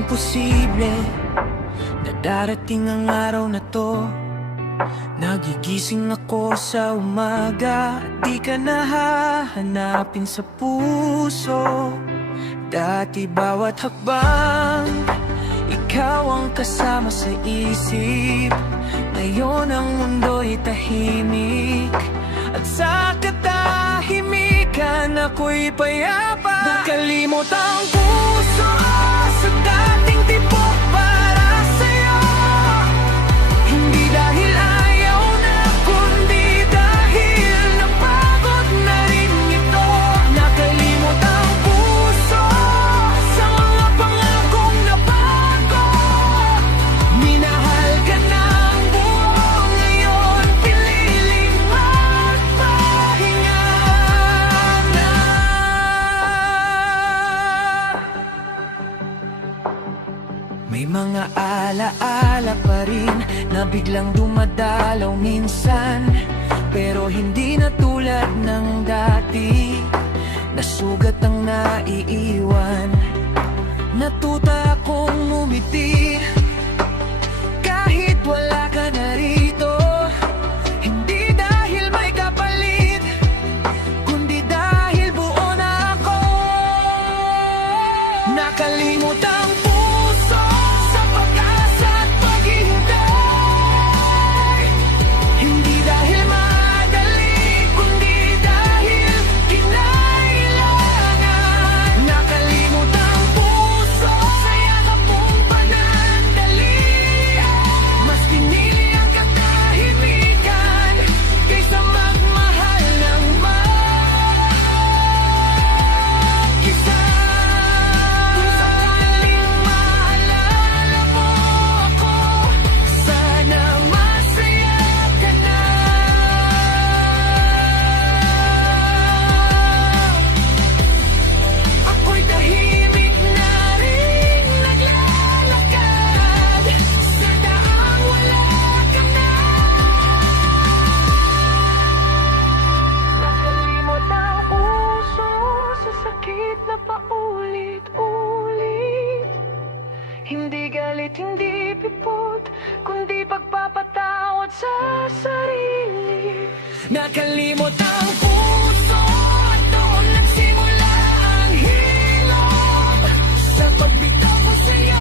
imposible na darating ang araw na to. Nagigising ako sa umaga at di ka nahahanapin sa puso. Dati bawat hakbang, ikaw ang kasama sa isip. Ngayon ang mundo'y tahimik, at sa katahimikan ako'y payapa. Nakalimot ang puso sa dating tibok para sa'yo. Hindi dahil ayaw na, kundi dahil napagod na rin ito. Nakalimot ang puso sa mga pangakong nabago. Minahal ka ng buo, ngayon piniling magpahinga na. May mga alaala pa rin na biglang dumadalaw minsan, pero hindi na tulad ng dati. Nasugat ang naiiwan, natuta akong umiti. Kahit wala ka na rito, hindi dahil may kapalit, kundi dahil buo na ako. Nakalimot ang puso sa pag-asa at paghihintay. Hindi dahil madali, kundi dahil kinailangan. Nakalimot ang puso sa yakap mong panandali. Mas pinili ang katahimikan kaysa magmahal ng mag-isa. Kung sakaling maalala mo ako, sana masaya ka na. Ako'y tahimik na rin naglalakad sa daang wala ka na. Nakalimot ang puso sa sakit na paulit-ulit. Hindi galit, hindi pipot, kundi pagpapatawad sa sarili. Nakalimot ang puso